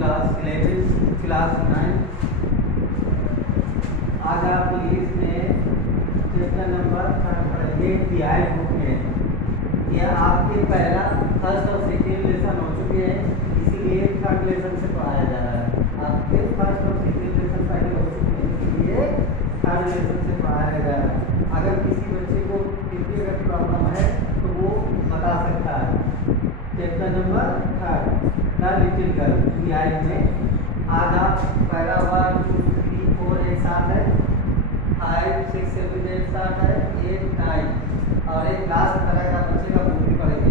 Class 11 class 9। आज आप English में चैप्टर नंबर 3 पढ़ेंगे पीआई बुक में। यह आपके पहला फर्स्ट और सेकेंड लेसन हो चुके हैं, इसीलिए थर्ड लेसन से पढ़ाया जा रहा है। आपके फर्स्ट और सेकेंड लेसन पहले हो चुके हैं, इसीलिए थर्ड लेसन से पढ़ाया जा रहा है। अगर किसी बच्चे को कितनी अगर प्रॉब्लम है तो वो बता सकता है। Chapter number 3 the little girl pi में। आज आप पहला 1 2 3 4 एक साथ है, 5 6 7 8 साथ है, 8 9 और एक लास्ट तरह का बच्चे का बुक भी पढ़ेंगे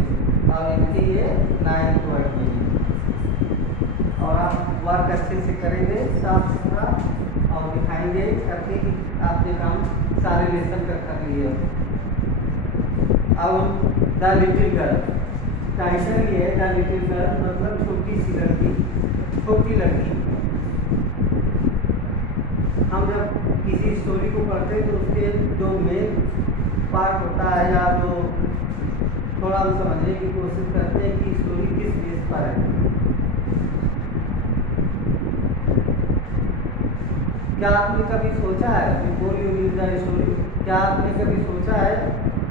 और इनके ये 9 वर्ड में। और आप वर्क अच्छे से करेंगे, साफ सुथरा, और दिखाएंगे करके कि आपने काम सारे लेसन कर लिए। अब द लिटिल गर्ल टाइटल ये है, द लिटिल गर्ल मतलब छोटी सी लड़की, छोटी लड़की। हम जब किसी स्टोरी को पढ़ते हैं तो उसके जो मेन पार्ट होता है या जो थोड़ा हम समझने की कोशिश करते हैं कि स्टोरी किस बेस पर है। क्या आपने कभी सोचा है, before you read the story, क्या आपने कभी सोचा है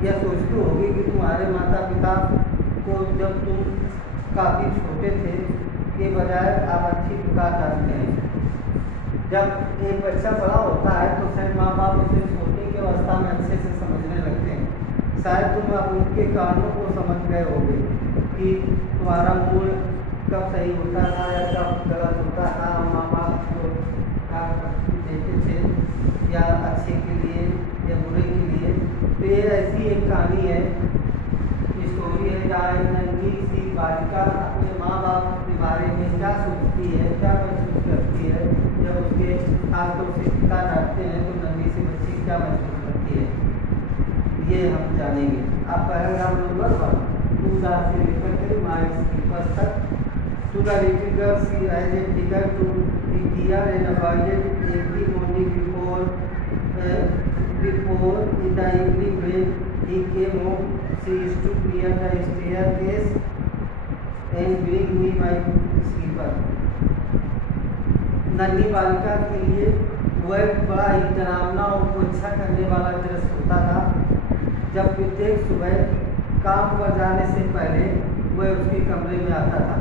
या सोचते होगे कि तुम्हारे माता पिता को जब तुम काफ़ी छोटे थे के बजाय आप अच्छी पुकार जानते हैं। जब एक बच्चा बड़ा होता है तो शायद माँ बाप उसे छोटे के अवस्था में अच्छे से समझने लगते हैं। शायद तुम अब उनके कारणों को समझ गए होगे कि तुम्हारा मूड कब सही होता था या कब गलत होता था, माँ बाप को देते थे या अच्छे के लिए या बुरे के लिए। तो ये ऐसी एक कहानी है, स्टोरी है जहाँ एक नन्ही सी बालिका अपने माँ बाप के बारे में क्या सोचती है, क्या महसूस करती है। जब उसके खासतौर से पिता डांटते हैं तो नन्ही सी बच्ची क्या महसूस करती है, ये हम जानेंगे। आप पैराग्राफ नंबर 1 टू द से लेकर के माई स्लीपर्स तक। To the little girl she as a figure to be dear and avoided every morning before in the evening when he came home she stood near the staircase and bring me my slipper। नन्ही बालिका के लिए वह एक बड़ा ही डरावना और अच्छा करने वाला दृश्य होता था। जब प्रत्येक सुबह काम पर जाने से पहले वह उसके कमरे में आता था।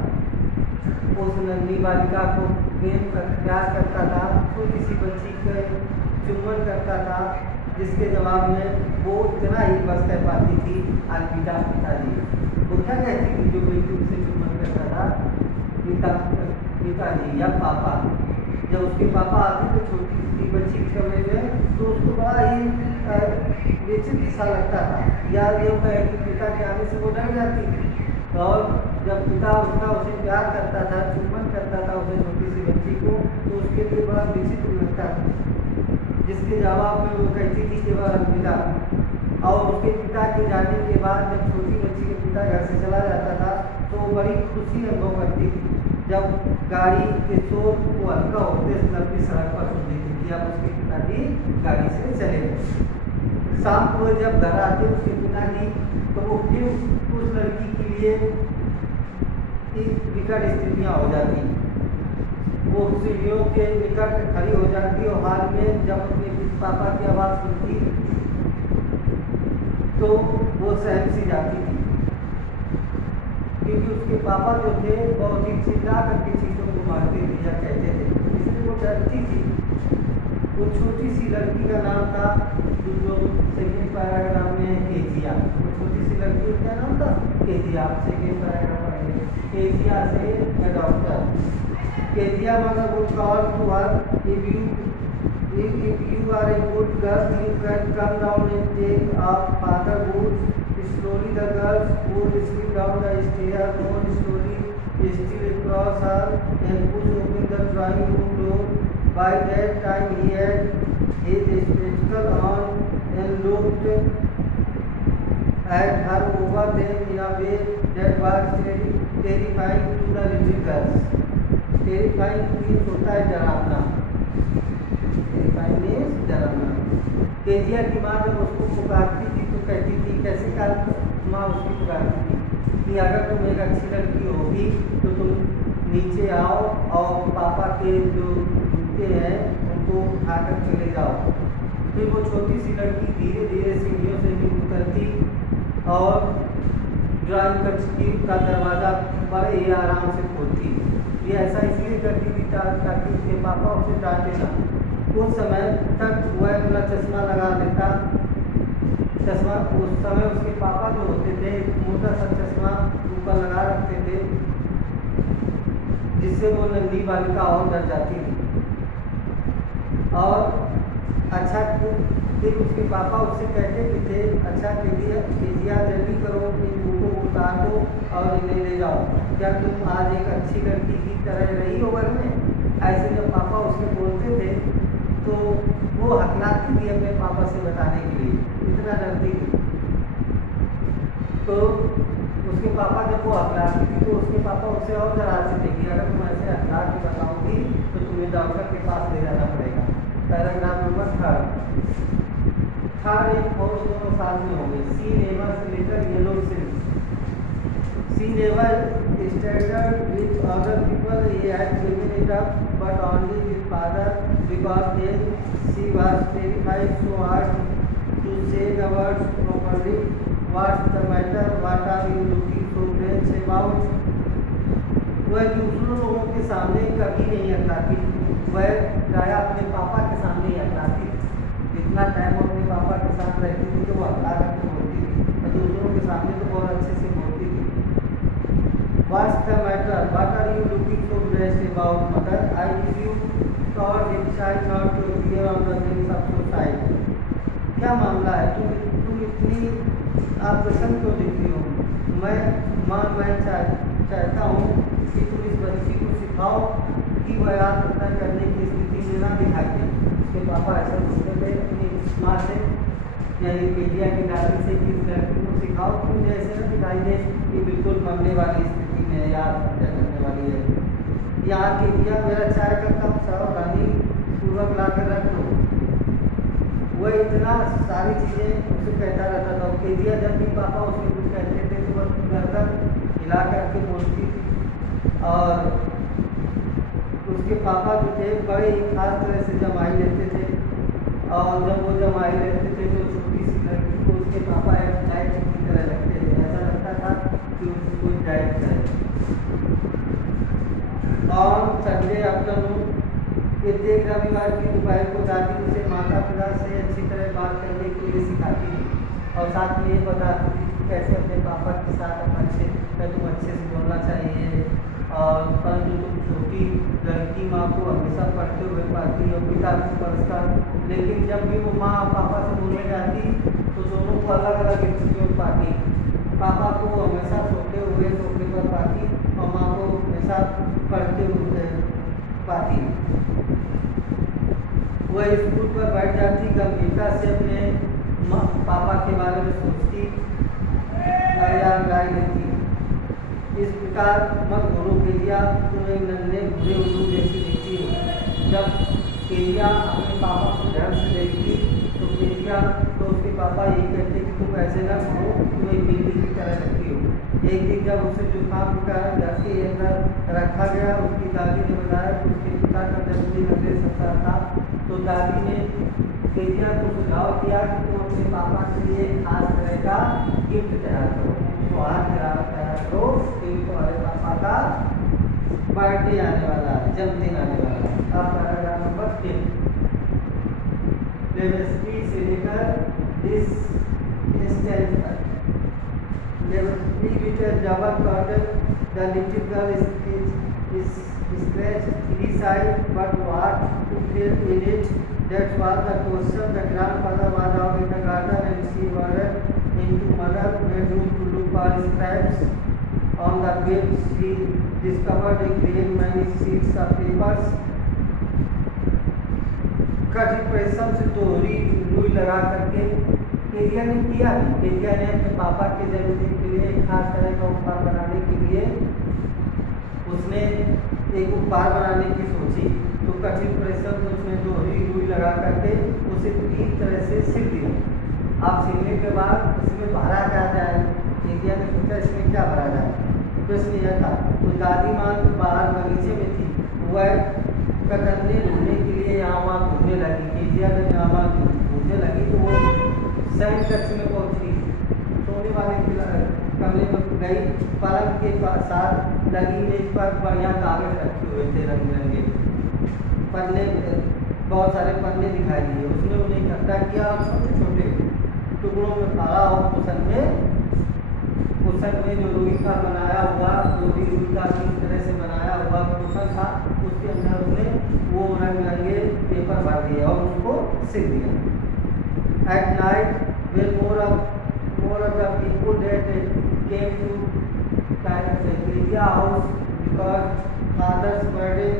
उस नन्ही बालिका को प्यार करता था, छोटी सी बच्ची के चुम्बन करता था, जिसके जवाब में वो इतना ही बस कह पाती थी अलविदा पिताजी। वो क्या कहती थी जो बेटी उससे चुम्बन करता था, पिताजी या पापा। जब उसके पापा आते थे छोटी सी बच्ची के कमरे में तो उसको बड़ा ही विचित्र सा लगता था, या ये कहे कि पिता के आने से वो डर जाती थी। और जब पिता उसका उसे प्यार करता था, चुम्बन करता था उसे छोटी सी बच्ची को, तो उसके लिए बड़ा विचित्र लगता था, जिसके जवाब में वो कहती थी कि वह अलविदा। और उसके पिता के जाने के बाद जब छोटी बच्ची के पिता घर से चला जाता था तो वो बड़ी खुशी अनुभव करती थी जब गाड़ी के शोर को हल्का होते लंबी सड़क पर सुन लेती थी, अब उसके पिताजी गाड़ी से चले गए। शाम को जब घर आते उसके पिताजी तो वो फिर उस लड़की के लिए विकट स्थितियाँ हो जाती। वो सीढ़ियों के निकट खड़ी हो जाती और हाल में जब अपने पापा की आवाज़ सुनती तो वो सहम सी जाती थी, क्योंकि उसके पापा जो थे बहुत ही चिल्ला करके चीज़ों को मारते थे या कहते थे, इसलिए वो डरती थी। वो छोटी सी लड़की का नाम था जो सेकेंड पैराग्राफ में केजिया। वो छोटी सी लड़की का नाम था केजिया। सेकेंड पैराग्राफ पढ़ेंगे, केजिया से doctor. Kezia was a good call to her. If you are a good girl, you can come down and take up father boots. Slowly the girl would slip down the stairs, more slowly, still across her, and push open the drawing room door. By that time he had his spectacles on and looked at her over them in a way that was terrifying to the little girls। Terrifying means होता है डरावना, terrifying means डरावना। Kezia की माँ जब उसको पुकारती थी तो कहती थी, कैसे माँ उसकी पुकारती थी कि अगर तुम एक अच्छी लड़की होगी तो तुम नीचे आओ और पापा के जो जूते हैं उनको उठाकर चले जाओ। फिर वो छोटी सी लड़की धीरे धीरे सीढ़ियों से भी उतरती और ड्राइंग कक्ष का दरवाज़ा बड़े ही आराम से खोलती। ये ऐसा इसलिए करती थी ताकि उसके पापा उसे डांटे ना। उस समय तक वह अपना चश्मा लगा लेता। चश्मा उस समय उसके पापा जो होते थे मोटा सा चश्मा ऊपर लगा रखते थे, जिससे वो नन्ही बालिका और डर जाती थी। और अच्छा फिर उसके पापा उससे कहते भी थे, अच्छा कीजिए जल्दी करो, इन बूटों को उतार दो और इन्हें ले जाओ, क्या तुम आज एक अच्छी लड़की की तरह रही हो घर में। ऐसे जब पापा उसके बोलते थे तो वो हकलाती थी अपने पापा से बताने के लिए, इतना डरती थी। तो उसके पापा जब वो हकलाती थी तो उसके पापा उससे और डराते थे कि अगर तुम ऐसे हकला के बताओगी तो तुम्हें डॉक्टर के पास ले जाना पड़ेगा। पैराग्राफ नंबर 3 एक और दोनों साल में हो गए। See never little yellow silk. See never standard with other people, he had given it up but only with father because then she was terrified so hard to say the words properly. What's the matter? What are you looking so strange about? वह दूसरों लोगों के सामने कभी नहीं हकलाती। वह प्रायः अपने पापा के सामने ही हकलाती। जितना टाइम वो अपने पापा के साथ रहती थी तो वो हकला करके बोलती थी, और दूसरों के सामने तो बहुत अच्छे से बोलती थी। What's the matter? What are you looking so stressed about, mother? I give you thought which I thought to appear on the things of society. क्या मामला है? तुम इतनी आप प्रसन्न क्यों दिखती हो? मैं चाहता हूँ कि तुम इस बच्ची को सिखाओ कि वह आत्महत्या करने की स्थिति में ना दिखाई दे। उसके पापा ऐसा बोलते थे अपनी माँ से, यानी पेटिया की नाती से, कि इस लड़की को सिखाओ कि मुझे ऐसे ना दिखाई दे कि बिल्कुल मरने वाली स्थिति में है या आत्महत्या करने वाली है। यहाँ के दिया मेरा चाय का कप सावधानी पूर्वक ला कर रख दो। वह इतना सारी चीज़ें उससे कहता रहता था। केजिया जब भी पापा उससे कुछ कहते थे तो वह गर्दन हिला करके बोलती थी। और उसके पापा जो थे बड़े ही खास तरह से जमाई लेते थे, और जब वो जमाई लेते थे तो छोटी सी लड़की को उसके पापा एक डाइट की तरह लगते थे। ऐसा लगता था कि उसको कोई डाइट करे। और संडे आफ्टरनून, प्रत्येक रविवार की दोपहर को दादी उसे माता पिता से अच्छी तरह बात करने के लिए सिखाती थी और साथ में ये बताती थी कि कैसे अपने पापा के साथ तुम अच्छे से बोलना चाहिए। और परंतु तुम छोटी लड़की माँ को हमेशा पढ़ते हुए पाती और पिता को पढ़कर, लेकिन जब भी वो माँ और पापा से बोलने जाती तो दोनों को अलग अलग स्थितियों में पाती। पापा को हमेशा सोते हुए सोफे पर पाती और माँ को हमेशा पढ़ते हुए पाती। वह स्कूल पर बैठ जाती, गंभीरता से अपने पापा के बारे में सोचती, राय लेती। इस प्रकार मत बोलो केजिया, तुम एक नन्हे बुरे उल्लू जैसी दिखती हो। जब केजिया अपने पापा को ध्यान से देखती तो केजिया तो उसके पापा यही कहते कि तुम ऐसे ना करो, तुम एक बिल्ली की तरह लगती हो। एक दिन जब उसे जुकाम के कारण घर के अंदर रखा गया, उसकी दादी ने बताया कि उसके पिता का जन्मदिन अगले सप्ताह था। तो दादी ने केजिया को सुझाव दिया कि तुम अपने पापा के लिए खास तरह का गिफ्ट तैयार करो, तो आज तैयार करो क्योंकि तुम्हारे पापा का बर्थडे आने वाला है, जन्मदिन आने वाला है। अब पैराग्राफ नंबर 3, लेवल 3 से लेकर इस स्टेज तक। लेवल 3 विच डबल कॉर्डर, the little girl is scratched 3 sides, but what to fill in it? That was the question. The grandfather was out in the garden and she wandered into mother's bedroom to look for scraps. On the bed she discovered a great many sheets of papers. कठिन परिश्रम से दोहरी रुई लगा करके Kezia ने किया। Kezia ने अपने पापा के जन्मदिन के लिए एक खास तरह का उपहार बनाने के लिए उसने एक उपहार बनाने की सोची। तो कठिन परिश्रम से उसने दोहरी रुई लगा करके उसे ठीक तरह से सिल दिया। अब सिलने के बाद उसमें भरा क्या जाए, केजिया ने सोचा इसमें क्या भरा जाए। प्रश्न यह था। तो दादी माँ बाहर कतरने ढूंढने के लिए यहाँ वहाँ घूमने लगी। केजिया जब यहाँ वहाँ घूमने लगी तो वो सैंड कक्ष में पहुँची, सोने वाले कमरे में गई। पलंग के साथ लगी मेज पर बढ़िया कागज रखे हुए थे, रंग बिरंगे पन्ने, बहुत सारे पन्ने दिखाई दिए। उसने उन्हें इकट्ठा किया और छोटे छोटे टुकड़ों में फाड़ा और कुशन में जो रुई का बनाया हुआ, जो भी रुई का इस तरह से बनाया हुआ कुशन था, उसके अंदर उसने वो रंग बिरंगे पेपर भर दिए और उसको सिल दिया। At night when more of the people that came to Kezia house because father's birthday,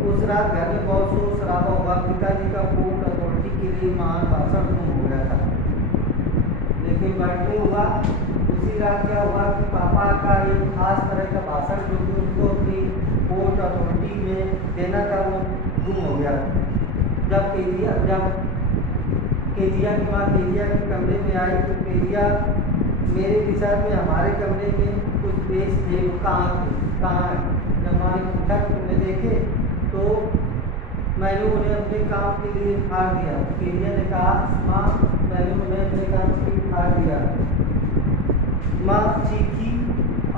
उस रात घर में बहुत शोर शराबा हुआ। पिताजी का कोर्ट अथॉरिटी के लिए महान भाषण गुम हो गया था। लेकिन बर्थडे हुआ उसी रात क्या हुआ कि पापा का एक खास तरह का भाषण जो कि उनको अपनी कोर्ट अथॉरिटी में देना था वो गुम हो गया। जब केजिया की माँ केजिया के कमरे में आई तो केजिया, मेरे विचार में हमारे कमरे में कुछ पेज थे, वो कहाँ है? जब माँ ने पूछा तुमने देखे तो मैंने उन्हें अपने काम के लिए फाड़ दिया। केजिया ने कहा माँ मैंने उन्हें अपने काम के लिए फाड़ दिया। माँ चीखी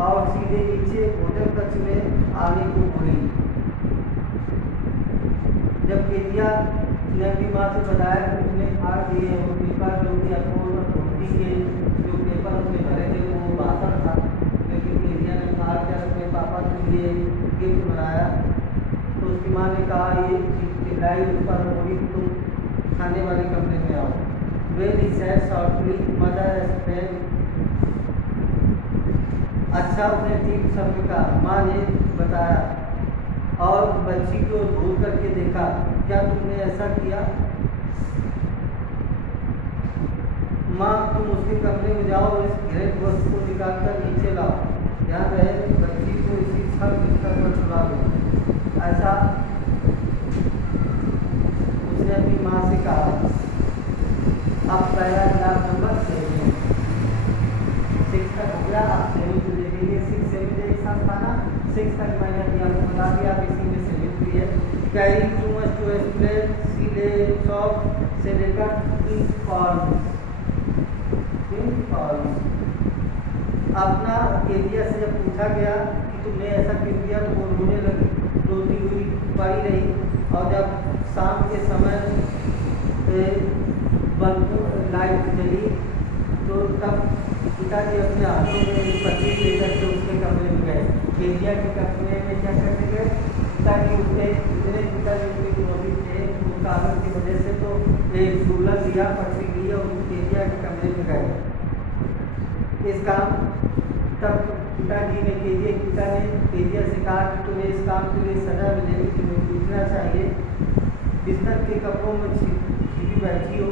और सीधे नीचे भोजन कक्ष में आने को बोली। जब केजिया ने अपनी माँ से बताया कि उसने फाड़ दिए वो पेपर, जो कि अथॉरिटी के जो पेपर उसने भरे थे वो भाषण था, लेकिन केजिया ने फाड़ कर अपने पापा के लिए गिफ्ट बनाया। तो उसकी माँ ने कहा ये चिल्लाई उस पर बोली तुम खाने वाले कमरे में आओ। Well he said shortly mother explain. अच्छा उसने ठीक शब्द कहा, माँ ने बताया और बच्ची को घूर करके देखा। क्या तुमने ऐसा किया? माँ तुम उसके कमरे में जाओ और इस घृणित वस्तु को निकाल कर नीचे लाओ। ध्यान रहे बच्ची को इसी क्षण बिस्तर पर सुला दो। ऐसा उसने अपनी माँ से कहा। अब पहला क्लास नंबर 6 तक हो गया। आप 7 को देखेंगे। 6 7 एक साथ था ना। 6 तक मैंने अभी आपको बता दिया। अब इसी में 7 भी है। Carry too much to explain see lay soft से लेकर इन फॉर्म्स। अपना केजिया से जब पूछा गया कि तुमने ऐसा क्यों किया तो वो रोने लगी, रोती हुई पड़ी रही। और जब शाम के समय लाइट जली तो तब पिताजी अपने हाथों में एक पत्नी लेकर के उसके कमरे में गए। केजिया के कमरे में क्या करने गए? पिताजी उसके इतने पिताजी उसके गुलाबी थे उस कागज की वजह से तो एक डूलर लिया, पट्टी ली और केजिया के कमरे में गए। इस काम तब पिताजी ने केजिया से कहा कि तुम्हें इस काम के लिए सजा मिलेगी, तुम्हें पूछना चाहिए। बिस्तर के कपड़ों में छिपी बैठी हो।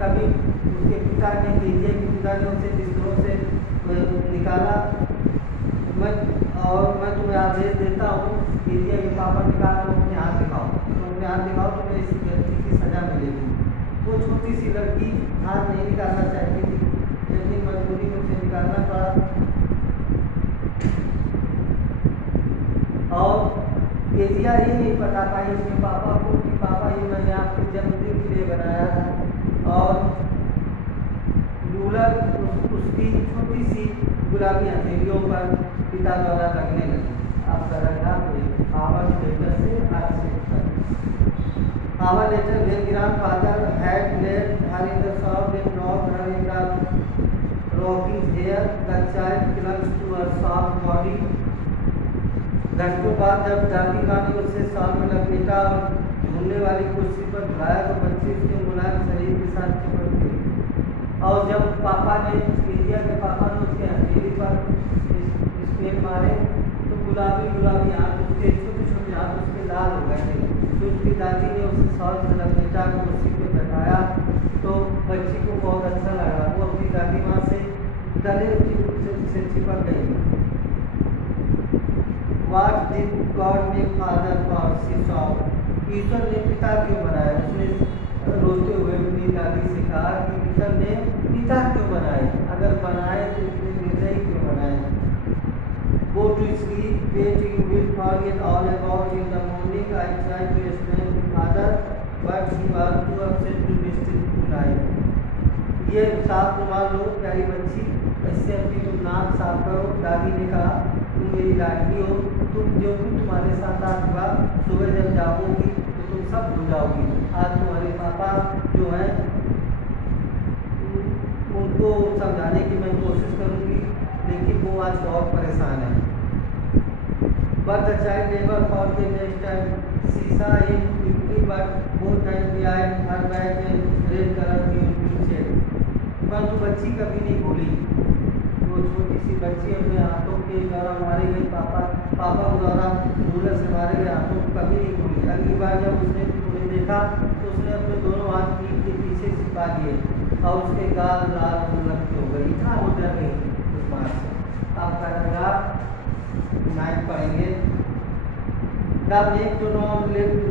कभी उसके पिता ने केजिया के पिता ने उसे बिस्तरों से निकाला। मैं तुम्हें आदेश देता हूँ। केजिया के पापा ने कहा तुम अपने हाथ दिखाओ, तुम्हें इस गलती की सजा मिलेगी। वो छोटी सी लड़की हाथ नहीं निकालना चाहती थी, लेकिन मजबूरी में उसे निकालना पड़ा। और केजिया ये नहीं बता पाई अपने पापा को कि पापा ये मैंने आपके जन्मदिन के लिए बनाया था। और रूलर उसकी छोटी सी गुलाबी हथेलियों पर पिता द्वारा लगने लगी। आप पैराग्राफ आवर लेटर से आज से hour later when grandfather had let her in the shop and dropped her in the rocking hair the child clings to her soft body. घंटों बाद जब दादी माँ ने उसे साल में लपेटा और झूलने वाली कुर्सी पर बुलाया तो बच्ची उसके मुलायम शरीर के साथ चिपट गई। और जब पापा ने केजिया के पापा ने उसके हथेली पर स्पेल मारे तो गुलाबी हाथ, उसके छोटे छोटे हाथ उसके लाल हो गए थे। तो उसकी दादी ने उसे साल से लपेटा कुर्सी पर बैठाया तो बच्ची को बहुत अच्छा लगा। वो अपनी दादी माँ से गले से चिपक गई। What did God make father for? She sobbed. ईश्वर ने पिता क्यों बनाया? उसने रोते हुए अपनी दादी से कहा कि ईश्वर ने पिता क्यों बनाए? अगर बनाए तो इतने निर्दयी क्यों बनाए? go to sleep, wait, you will forget all about in the morning. I tried to explain to father, but he was too upset to listen tonight. ये साफ रुमाल लो प्यारी बच्ची, इससे अपनी तुम नाक साफ करो। दादी ने कहा तुम मेरी लाडली हो, तुम जो भी तुम्हारे साथ आज हुआ, सुबह जब जागोगी तो तुम सब भूल जाओगी। आज तुम्हारे पापा जो हैं उनको समझाने की मैं कोशिश करूँगी, लेकिन वो आज बहुत परेशान है। But the child never thought the next time she saw him quickly, but both hands behind her back and red color की उनकी check। परंतु बच्ची कभी नहीं भूली, वो छोटी सी बच्ची अपने हाथों के द्वारा मारे गए पापा के द्वारा बुलेट से मारे गए हाथों को कभी नहीं भूली। अगली बार जब उसने उन्हें देखा तो उसने अपने दोनों हाथ पीठ के पीछे छिपा लिए और उसके गाल लाल रंग हो गई। इतना हो डर गई उस मार से। अब पैराग्राफ 9 पढ़ेंगे। The metronome lived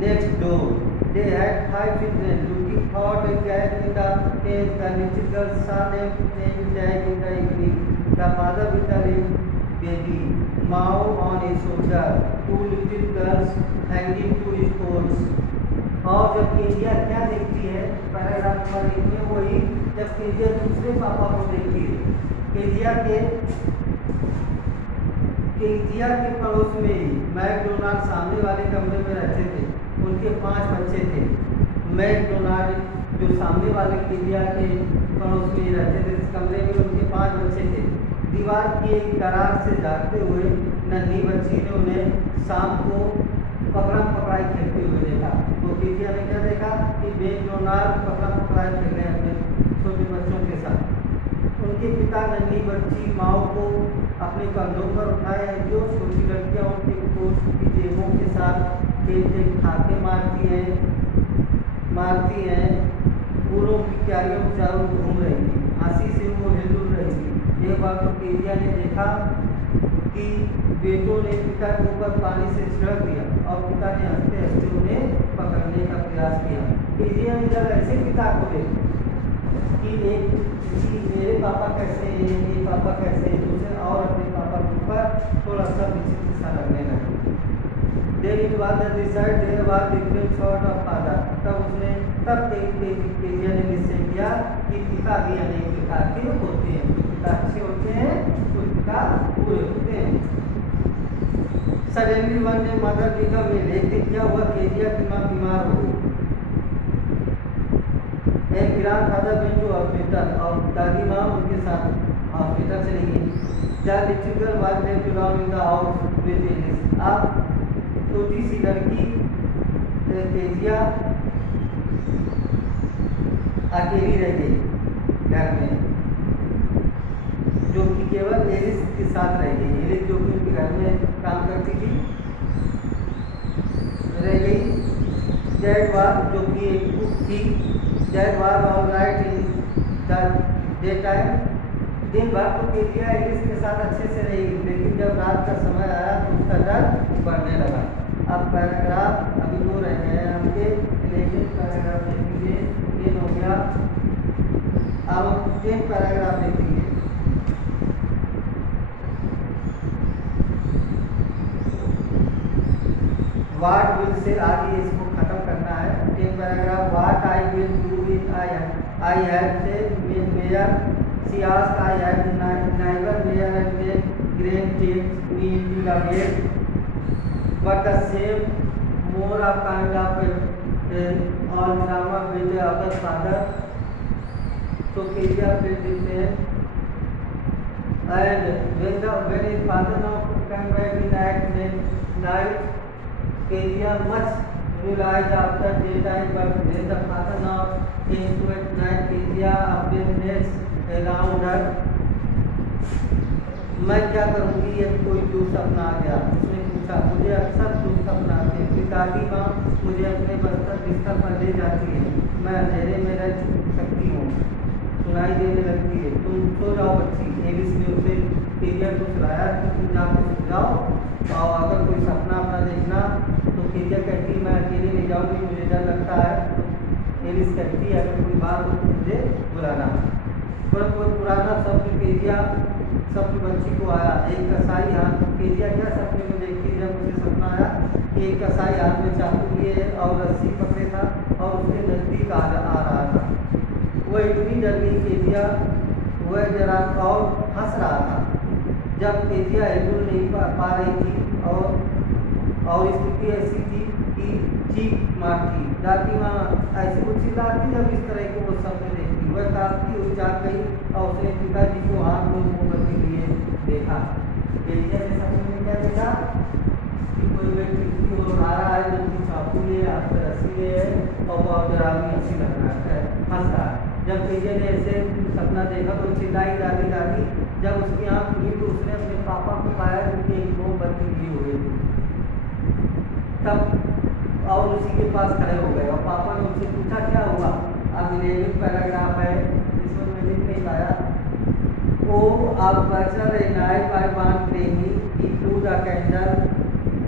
next door. They had 5 children. Looking for a cat in the cage, the little girl saw them playing tag in the evening. The father with a baby, Mao on his shoulder, 2 little girls hanging to his coats. और जब Kezia क्या देखती है, paragraph number 1 में वही जब Kezia दूसरे पापा को देखती है। केजिया के पड़ोस में ही मैकडोनाल्ड सामने वाले कमरे में रहते थे। उनके 5 बच्चे थे। मैकडोनाल्ड जो सामने वाले केजिया के पड़ोस में ही रहते थे, इस कमरे में उनके 5 बच्चे थे। दीवार की एक दरार से जागते हुए नन्ही बच्ची ने उन्हें शाम को पकड़म पकड़ाई खेलते हुए देखा। तो केजिया ने क्या देखा कि मैकडोनाल्ड पकड़म पकड़ाई खेल रहे हैं अपने छोटे बच्चों के साथ। उनके पिता नन्ही बच्ची माओ को अपने कंधों पर उठाए हैं। जो छोटी लड़कियां उनके कोट की जेबों के साथ खेलते ठाके मारती हैं, फूलों की क्यारियों के चारों घूम रही थी। हंसी से वो हिलुल रही थी। एक बार तो केजिया ने देखा कि बेटों ने पिता के ऊपर पानी से छिड़क दिया और पिता ने हंसते हंसते उन्हें पकड़ने का प्रयास किया। केजिया ने जब ऐसे पिता को देखा कि मेरे पापा कैसे हैं, ये पापा कैसे हैं, उसे और अपने पापा के ऊपर थोड़ा सा विचित्र सा लगने लगा। Then it was decided there was different sort of father। तब केजिया ने निश्चय किया कि पिता भी अनेक प्रकार के होते हैं। कुछ पिता अच्छे होते हैं, कुछ पिता बुरे होते हैं। Suddenly one day mother became ill। एक दिन क्या हुआ, केजिया की माँ बीमार हो गई। एक ग्रैंडफादर went to hospital और दादी माँ उनके साथ हॉस्पिटल चली गई। The little girl was left alone in the house with Alice। अब छोटी सी लड़की केजिया अकेली रह गई घर में, जो कि केवल एलिस के साथ रह गई। एलिस जो कि उनके घर में काम करती थी रह गई। That was जो कि एक कुक थी। That was all right in the daytime। दिन भर तो केजिया एलिस के साथ अच्छे से रही, लेकिन जब रात का समय आया तो उसका डर बढ़ने लगा। अब पैराग्राफ अभी 2 रह गए हैं हमके, 11 पैराग्राफ देखेंगे। ये हो गया। अब हम 10 पैराग्राफ देखेंगे। वाट विल से आज ये इसको खत्म करना है। 10 paragraph. What I will do with I have say mayor see asked I have neighbour mayor and then great takes me to the bed but the same more of kind of all drama with the other father। तो Kezia फिर देखते हैं। And when his father now came back in the night, Kezia much realized after daytime, but when the father now came to at night, Kezia अपने nest around her। मैं क्या करूँगी यदि कोई दुख सपना आ गया। उसने पूछा, मुझे अक्सर दुख सपना आते हैं। फिर दादी माँ मुझे अपने बिस्तर पर ले जाती है। मैं अंधेरे में रह सकती हूँ, सुनाई देने लगती है। तुम सो जाओ बच्ची। एलिस ने उसे केजिया को सुलाया कि तुम जाकर सो जाओ और अगर कोई सपना अपना देखना तो केजिया कहती मैं अकेले नहीं जाऊँगी, मुझे डर लगता है। एलिस कहती है अगर कोई बात हो तो मुझे बुलाना। पर कोई पुराना शब्द केजिया सपने बच्ची को आया, एक कसाई हाथ केजिया क्या सपने में देखती जब उसे सपना आया कि एक कसाई हाथ में चाकू लिए और रस्सी पकड़े था और उसके नज़दीक आ रहा था। वह इतनी डर गई केजिया, वह जरा और हंस रहा था। जब केजिया हिलजुल नहीं पा रही थी और स्थिति ऐसी थी कि चीख मारती, दादी माँ ऐसी कुछ चिल्लाती जब इस तरह के वो सपने देखती। वह काफी जाग गई और उसने पिताजी को हाथ में मोमबत्ती लिए देखा। केजिया ने सपने में क्या देखा कि कोई व्यक्ति उसकी ओर आ रहा है, जो कि चाकू लिए हाथ में रस्सी लिए है और बहुत डरावनी हंसी लग रहा है, हंस रहा है। जब केजिया ने ऐसे सपना देखा तो चिल्लाई, दादी दादी। जब उसकी आँख खुली तो उसने अपने पापा को पाया जो एक मोमबत्ती लिए हुए थे। तब और उसी के पास खड़े हो गए और पापा ने उससे पूछा क्या हुआ। अब 11 पैराग्राफ है, इसमें मैं लिख नहीं पाया। ओ अब बचर ए नाइफ आई वांट देंगी he blew the candle.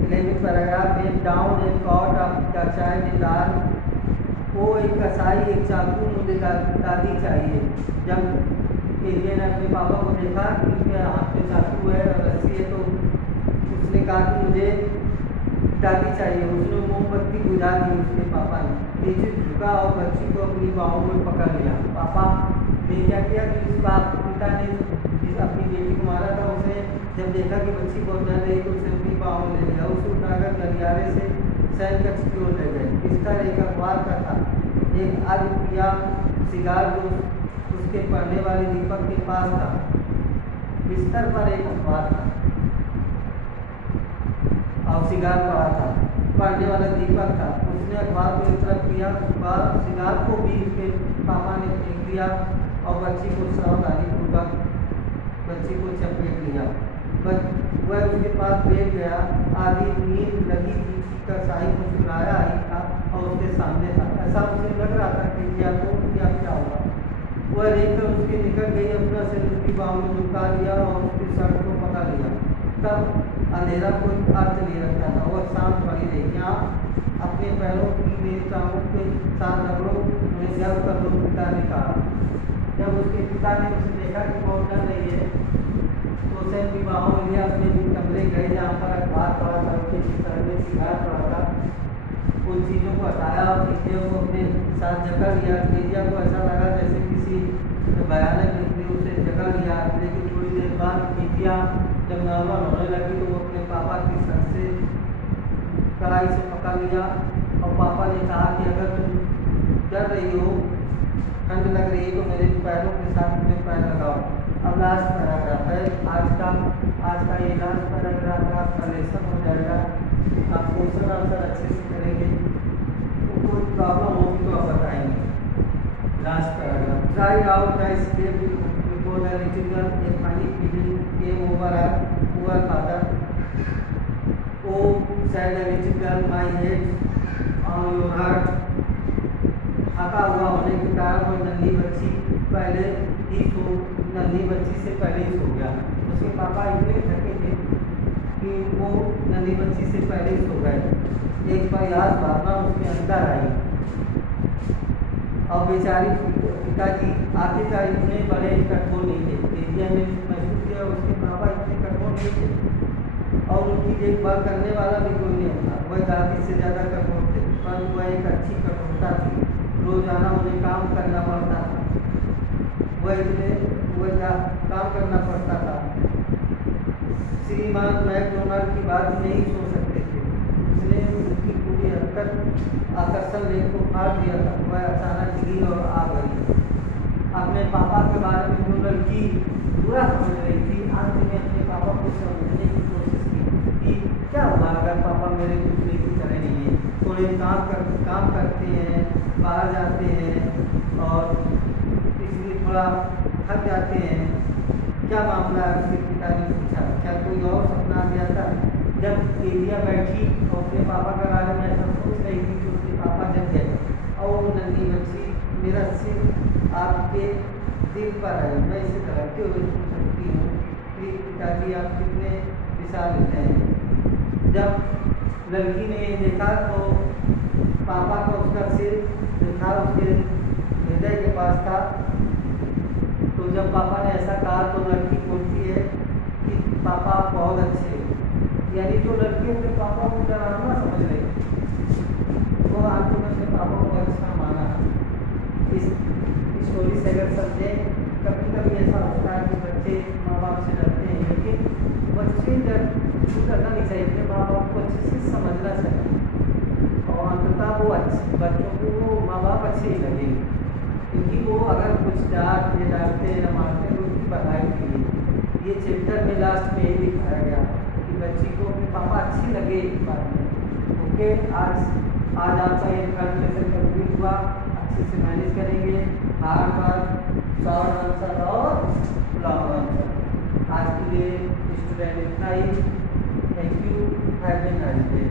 11 paragraph में down and caught of the child in the वो एक कसाई एक चाकू मुझे दादी चाहिए। जब केजिया ने अपने पापा को देखा कि उसके हाथ में चाकू है और रस्सी है तो उसने कहा कि मुझे दादी चाहिए। उसने मोमबत्ती बुझा दी उसके पापा ने, नीचे झुका और बच्ची को अपनी बाहों में पकड़ लिया। पापा ने क्या किया कि उस पिता ने अपनी बेटी को मारा था, उसने जब देखा कि बच्ची बहुत डर रही तो उसे अपनी बाहों में ले लिया। उसे उठाकर गलियारे से सैन कक्ष की ओर ले गए। बिस्तर एक अखबार का था, एक अद्वितीय सिगार जो उसके पढ़ने वाले दीपक के पास था। बिस्तर पर एक अखबार था और सिगार पड़ा था, पढ़ने वाला दीपक था। उसने अखबार को एक तरफ किया, सिगार को भी उसके पापा ने फेंक दिया और बच्ची को सावधानीपूर्वक बच्ची को चपेट लिया। वह उसके पास बैठ गया। आधी नींद लगी थी कि कसाई को सुलाया ही था और उसके सामने था। ऐसा उसे लग रहा था कि क्या होगा। वह लेकर उसके निकट गई, अपना सिर उसकी बाहों में झुका लिया और उसकी शर्ट को पकड़ लिया। तब अंधेरा कोई अर्थ नहीं रखता था, वह शांत पड़ी रही। यहाँ अपने पैरों की मेरी टांगों के साथ रगड़ो, उन्हें गर्व कर लो, पिता ने कहा। जब उसके पिता ने उसे देखा कि बहुत डर रही है तो उसे अपनी बाहों में लिया, अपने कमरे गए जहाँ पर अखबार पड़ा था, उसके बिस्तर में सिगार पड़ा था। उन चीज़ों को हटाया और केजिया को अपने साथ जकड़ लिया। केजिया को ऐसा लगा जैसे किसी भयानक व्यक्ति उसे जकड़ लिया, लेकिन थोड़ी देर बाद केजिया जब नॉर्मल होने लगी तो वो अपने पापा की सर से कड़ाई से पकड़ लिया और पापा ने कहा कि अगर तुम डर रही हो, ठंड लग रही है तो मेरे पैरों के साथ अपने पैर लगाओ। अब लास्ट पैराग्राफ है आज का ये लास्ट पैराग्राफ आपका लेसन हो जाएगा। आप क्वेश्चन आंसर अच्छे से करेंगे, तो कोई प्रॉब्लम होगी तो आप बताएंगे। Last paragraph, try out the escape before the little girl, a funny feeling came over her poor father. Oh said the little girl, my head on your heart। थका हुआ होने के कारण वो नन्ही बच्ची से पहले ही सो गया। उसके पापा इतने थके थे कि वो नन्ही बच्ची से पहले ही सो गए। एक प्रयास भावना उसके अंदर आई और बेचारी पिताजी आखिरकार इतने बड़े कठोर नहीं थे। केजिया ने महसूस किया उसके पापा इतने कठोर नहीं थे और उनकी देखभाल करने वाला भी कोई नहीं होता। वह दादी से ज़्यादा कठोर थे, परंतु वह एक अच्छी कठोरता थी। रोजाना उन्हें काम करना पड़ता था, काम करना पड़ता था। श्रीमान मैकडोनाल्ड की बात नहीं सुन सकते थे। उसने उसकी पूरी हद तक आकर्षण लेख को फाड़ दिया था। वह अचानक गिरी और आ गई। अपने पापा के बारे में जो लड़की बुरा समझ रही थी, आज ने अपने पापा को समझने की कोशिश की कि क्या हुआ अगर पापा मेरे दूसरे की तरह नहीं है, थोड़े काम करते हैं, बाहर जाते हैं और इसलिए थोड़ा थक जाते हैं, क्या मामला है। उसके पिता ने पूछा, क्या कोई और सपना गया था। जब केजिया बैठी और अपने पापा के बारे में ऐसा सोच रही थी कि उसके पापा जग गए और नन्ही बच्ची, मेरा सिर आपके दिल पर है, मैं इसे धड़कते हुए सुन सकती हूँ। प्लीज पिताजी आप कितने विशाल हैं। जब लड़की ने ये देखा तो पापा का उसका सिर देखा उसके हृदय के पास था। तो जब पापा ने ऐसा कहा तो लड़की बोलती है बहुत अच्छे। यानी जो लड़की अपने पापा को डरावना समझ रही वो आंखों में अपने पापा को अच्छा माना। इस स्टोरी से अगर समझें, कभी कभी ऐसा होता है कि बच्चे माँ बाप से डरते हैं, लेकिन बच्चे डरना नहीं चाहिए, अपने माँ बाप को अच्छे से समझना चाहिए और अंततः वो अच्छे बच्चों को वो माँ बाप अच्छे ही लगेंगे, क्योंकि वो अगर कुछ डांटते या मारते हैं तो उसकी पढ़ाई के लिए। ये चैप्टर में लास्ट में यही दिखाया गया कि बच्ची को अपने पापा अच्छी लगे बाद में। ओके, आज आपका ये थर्ड लेसन कंप्लीट हुआ, अच्छे से मैनेज करेंगे हार्ड वर्क, शॉर्ट आंसर और लॉन्ग आंसर। आज के लिए स्टूडेंट इतना ही। Thank you, have a nice day.